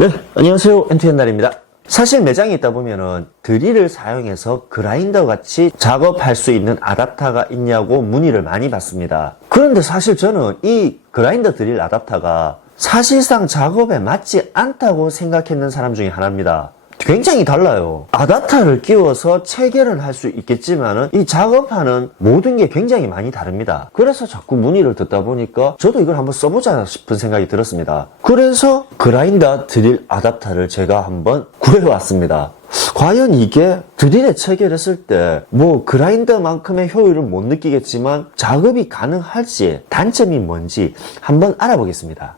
네, 안녕하세요. 엔투엔날입니다. 사실 매장에 있다 보면은 드릴을 사용해서 그라인더 같이 작업할 수 있는 아답터가 있냐고 문의를 많이 받습니다. 그런데 사실 저는 이 그라인더 드릴 아답터가 사실상 작업에 맞지 않다고 생각했는 사람 중에 하나입니다. 굉장히 달라요. 아답터를 끼워서 체결을 할 수 있겠지만은 이 작업하는 모든 게 굉장히 많이 다릅니다. 그래서 자꾸 문의를 듣다 보니까 저도 이걸 한번 써보자 싶은 생각이 들었습니다. 그래서 그라인더 드릴 아답터를 제가 한번 구해왔습니다. 과연 이게 드릴에 체결했을 때 뭐 그라인더만큼의 효율은 못 느끼겠지만 작업이 가능할지, 단점이 뭔지 한번 알아보겠습니다.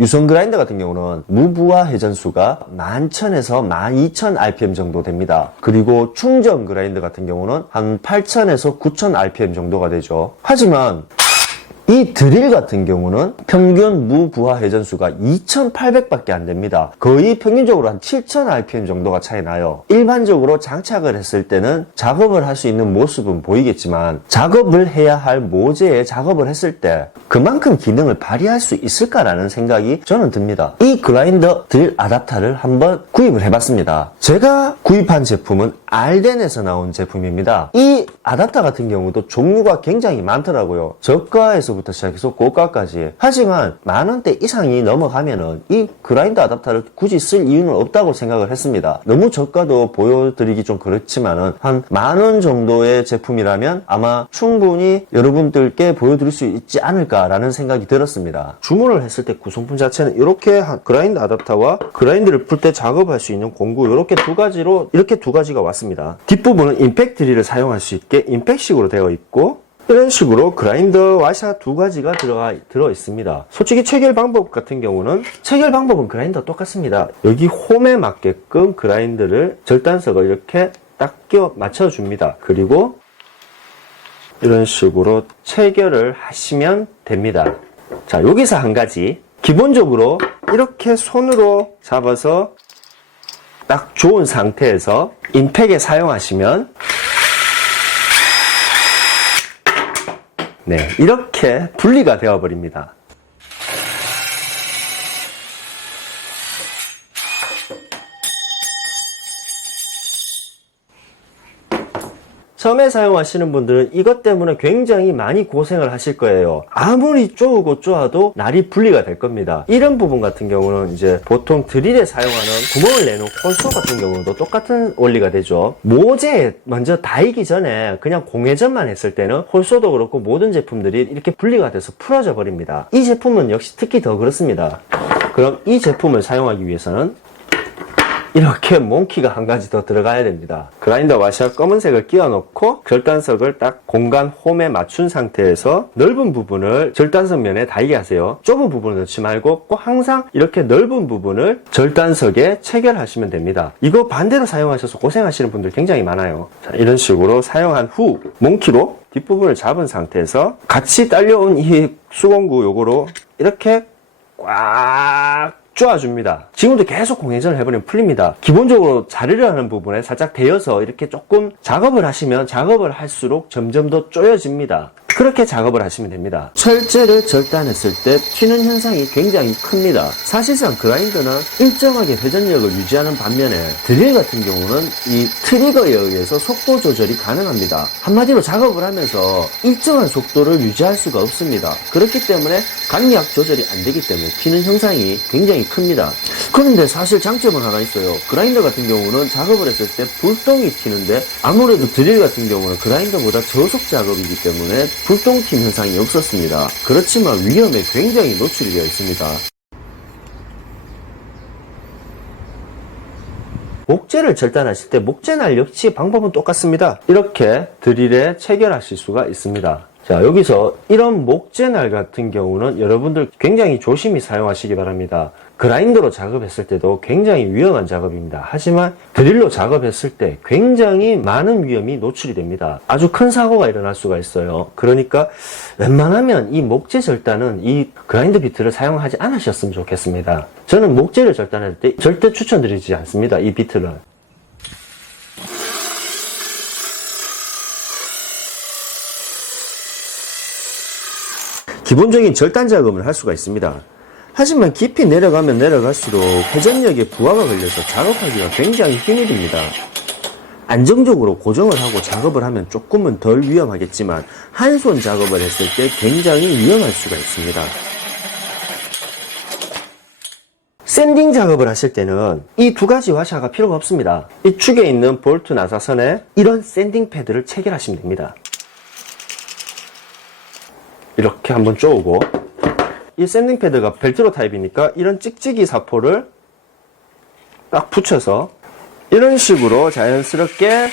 유선 그라인더 같은 경우는 무부하 회전수가 11,000에서 12,000rpm 정도 됩니다. 그리고 충전 그라인더 같은 경우는 한 8,000에서 9,000rpm 정도가 되죠. 하지만 이 드릴 같은 경우는 평균 무부하 회전수가 2,800밖에 안 됩니다. 거의 평균적으로 한 7,000rpm 정도가 차이 나요. 일반적으로 장착을 했을 때는 작업을 할 수 있는 모습은 보이겠지만 작업을 해야 할 모재에 작업을 했을 때 그만큼 기능을 발휘할 수 있을까라는 생각이 저는 듭니다. 이 그라인더 드릴 아답터를 한번 구입을 해봤습니다. 제가 구입한 제품은 알덴에서 나온 제품입니다. 이 아답터 같은 경우도 종류가 굉장히 많더라고요. 저가에서부터 시작해서 고가까지. 하지만 만원대 이상이 넘어가면은 이 그라인더 아답터를 굳이 쓸 이유는 없다고 생각을 했습니다. 너무 저가도 보여드리기 좀 그렇지만은 한 만원 정도의 제품이라면 아마 충분히 여러분들께 보여드릴 수 있지 않을까라는 생각이 들었습니다. 주문을 했을 때 구성품 자체는 이렇게 그라인더 아답터와 그라인더를 풀 때 작업할 수 있는 공구 이렇게 두 가지가 왔습니다. 뒷부분은 임팩트 드릴을 사용할 수 있게 임팩식으로 되어 있고 이런 식으로 그라인더 와샤 두 가지가 들어 있습니다. 솔직히 체결 방법 같은 경우는 체결 방법은 그라인더 똑같습니다. 여기 홈에 맞게끔 그라인더를 절단석을 이렇게 딱 끼워 맞춰줍니다. 그리고 이런 식으로 체결을 하시면 됩니다. 자, 여기서 한 가지. 기본적으로 이렇게 손으로 잡아서 딱 좋은 상태에서 임팩에 사용하시면 네, 이렇게 분리가 되어 버립니다. 처음에 사용하시는 분들은 이것 때문에 굉장히 많이 고생을 하실 거예요. 아무리 쪼우고 쪼아도 날이 분리가 될 겁니다. 이런 부분 같은 경우는 이제 보통 드릴에 사용하는 구멍을 내는 홀소 같은 경우도 똑같은 원리가 되죠. 모재에 먼저 다이기 전에 그냥 공회전만 했을 때는 홀소도 그렇고 모든 제품들이 이렇게 분리가 돼서 풀어져 버립니다. 이 제품은 역시 특히 더 그렇습니다. 그럼 이 제품을 사용하기 위해서는 이렇게 몽키가 한 가지 더 들어가야 됩니다. 그라인더 와샤 검은색을 끼워 넣고 절단석을 딱 공간 홈에 맞춘 상태에서 넓은 부분을 절단석 면에 닿게 하세요. 좁은 부분을 넣지 말고 꼭 항상 이렇게 넓은 부분을 절단석에 체결하시면 됩니다. 이거 반대로 사용하셔서 고생하시는 분들 굉장히 많아요. 자, 이런 식으로 사용한 후 몽키로 뒷부분을 잡은 상태에서 같이 딸려온 이 수공구 요거로 이렇게 꽉 쪼아줍니다. 지금도 계속 공회전을 해버리면 풀립니다. 기본적으로 자르려 하는 부분에 살짝 대어서 이렇게 조금 작업을 하시면 작업을 할수록 점점 더 쪼여집니다. 그렇게 작업을 하시면 됩니다. 철제를 절단했을 때 튀는 현상이 굉장히 큽니다. 사실상 그라인더는 일정하게 회전력을 유지하는 반면에 드릴 같은 경우는 이 트리거에 의해서 속도 조절이 가능합니다. 한마디로 작업을 하면서 일정한 속도를 유지할 수가 없습니다. 그렇기 때문에 강약 조절이 안 되기 때문에 튀는 현상이 굉장히 큽니다. 그런데 사실 장점은 하나 있어요. 그라인더 같은 경우는 작업을 했을 때 불똥이 튀는데 아무래도 드릴 같은 경우는 그라인더보다 저속 작업이기 때문에 불똥 튀는 현상이 없었습니다. 그렇지만 위험에 굉장히 노출이 되어 있습니다. 목재를 절단하실 때 목재날 역시 방법은 똑같습니다. 이렇게 드릴에 체결하실 수가 있습니다. 자, 여기서 이런 목재날 같은 경우는 여러분들 굉장히 조심히 사용하시기 바랍니다. 그라인더로 작업했을 때도 굉장히 위험한 작업입니다. 하지만 드릴로 작업했을 때 굉장히 많은 위험이 노출이 됩니다. 아주 큰 사고가 일어날 수가 있어요. 그러니까 웬만하면 이 목재 절단은 이 그라인더 비트를 사용하지 않으셨으면 좋겠습니다. 저는 목재를 절단할 때 절대 추천드리지 않습니다. 이 비트를. 기본적인 절단 작업을 할 수가 있습니다. 하지만 깊이 내려가면 내려갈수록 회전력에 부하가 걸려서 작업하기가 굉장히 힘이 듭니다. 안정적으로 고정을 하고 작업을 하면 조금은 덜 위험하겠지만 한 손 작업을 했을 때 굉장히 위험할 수가 있습니다. 샌딩 작업을 하실 때는 이 두 가지 와샤가 필요가 없습니다. 이 축에 있는 볼트 나사선에 이런 샌딩 패드를 체결하시면 됩니다. 이렇게 한번 쪼우고, 이 샌딩 패드가 벨트로 타입이니까 이런 찍찍이 사포를 딱 붙여서 이런 식으로 자연스럽게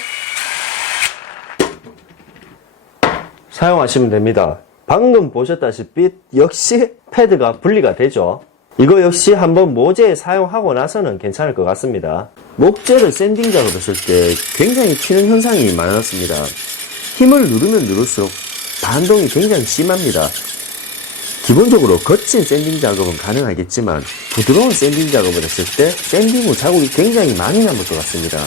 사용하시면 됩니다. 방금 보셨다시피 역시 패드가 분리가 되죠. 이거 역시 한번 모재에 사용하고 나서는 괜찮을 것 같습니다. 목재를 샌딩 작업했을 때 굉장히 튀는 현상이 많았습니다. 힘을 누르면 누를수록 반동이 굉장히 심합니다. 기본적으로 거친 샌딩 작업은 가능하겠지만 부드러운 샌딩 작업을 했을 때 샌딩 후 자국이 굉장히 많이 남을 것 같습니다.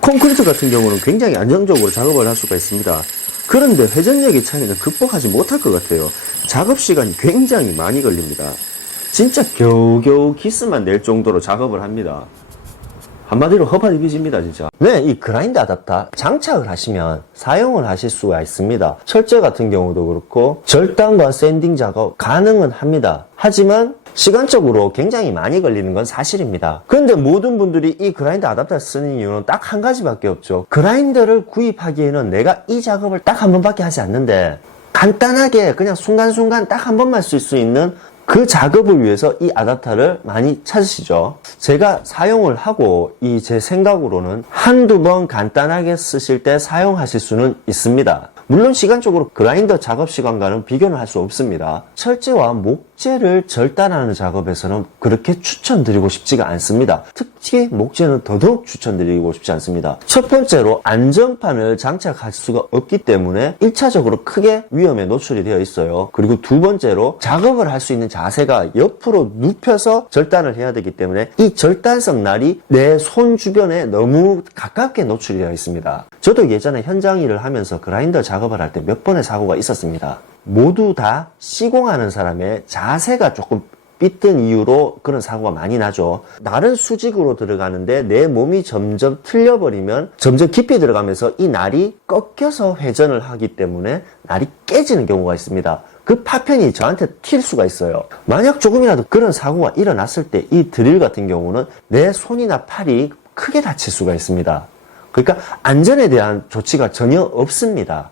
콘크리트 같은 경우는 굉장히 안정적으로 작업을 할 수가 있습니다. 그런데 회전력의 차이는 극복하지 못할 것 같아요. 작업 시간이 굉장히 많이 걸립니다. 진짜 겨우겨우 기스만 낼 정도로 작업을 합니다. 한마디로 허파디비집니다, 진짜. 네, 이 그라인더 아답터 장착을 하시면 사용을 하실 수가 있습니다. 철제 같은 경우도 그렇고 절단과 샌딩 작업 가능은 합니다. 하지만 시간적으로 굉장히 많이 걸리는 건 사실입니다. 그런데 모든 분들이 이 그라인더 아답터를 쓰는 이유는 딱 한 가지밖에 없죠. 그라인더를 구입하기에는 내가 이 작업을 딱 한 번밖에 하지 않는데 간단하게 그냥 순간순간 딱 한 번만 쓸 수 있는 그 작업을 위해서 이 아답터를 많이 찾으시죠. 제가 사용을 하고 이 제 생각으로는 한두 번 간단하게 쓰실 때 사용하실 수는 있습니다. 물론 시간적으로 그라인더 작업 시간과는 비교는 할 수 없습니다. 철제와 목재를 절단하는 작업에서는 그렇게 추천드리고 싶지가 않습니다. 특히 목재는 더더욱 추천드리고 싶지 않습니다. 첫 번째로 안전판을 장착할 수가 없기 때문에 1차적으로 크게 위험에 노출이 되어 있어요. 그리고 두 번째로 작업을 할 수 있는 자세가 옆으로 눕혀서 절단을 해야 되기 때문에 이 절단성 날이 내 손 주변에 너무 가깝게 노출이 되어 있습니다. 저도 예전에 현장 일을 하면서 그라인더 작업을 할 때 몇 번의 사고가 있었습니다. 모두 다 시공하는 사람의 자세가 조금 삐뜬 이유로 그런 사고가 많이 나죠. 날은 수직으로 들어가는데 내 몸이 점점 틀려버리면 점점 깊이 들어가면서 이 날이 꺾여서 회전을 하기 때문에 날이 깨지는 경우가 있습니다. 그 파편이 저한테 튈 수가 있어요. 만약 조금이라도 그런 사고가 일어났을 때 이 드릴 같은 경우는 내 손이나 팔이 크게 다칠 수가 있습니다. 그러니까 안전에 대한 조치가 전혀 없습니다.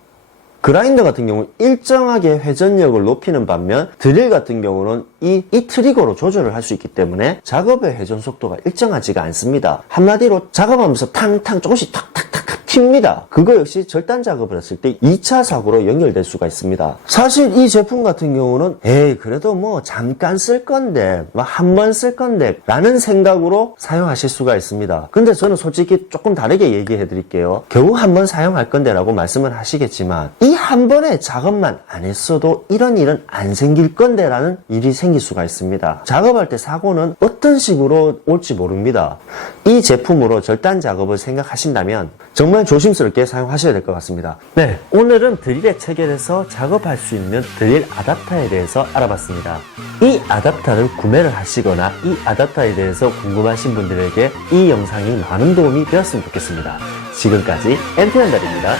그라인더 같은 경우는 일정하게 회전력을 높이는 반면 드릴 같은 경우는 이 트리거로 조절을 할 수 있기 때문에 작업의 회전 속도가 일정하지가 않습니다. 한마디로 작업하면서 탕탕 조금씩 탁탁탁 튑니다. 그거 역시 절단 작업을 했을 때 2차 사고로 연결될 수가 있습니다. 사실 이 제품 같은 경우는 그래도 뭐 잠깐 쓸 건데 한 번 쓸 건데 라는 생각으로 사용하실 수가 있습니다. 근데 저는 솔직히 조금 다르게 얘기해 드릴게요. 겨우 한 번 사용할 건데 라고 말씀을 하시겠지만 이 한 번의 작업만 안 했어도 이런 일은 안 생길 건데 라는 일이 생길 수가 있습니다. 작업할 때 사고는 어떤 식으로 올지 모릅니다. 이 제품으로 절단 작업을 생각하신다면 정말 조심스럽게 사용하셔야 될 것 같습니다. 네, 오늘은 드릴에 체결해서 작업할 수 있는 드릴 아답터에 대해서 알아봤습니다. 이 아답터를 구매를 하시거나 이 아답터에 대해서 궁금하신 분들에게 이 영상이 많은 도움이 되었으면 좋겠습니다. 지금까지 MT한달입니다.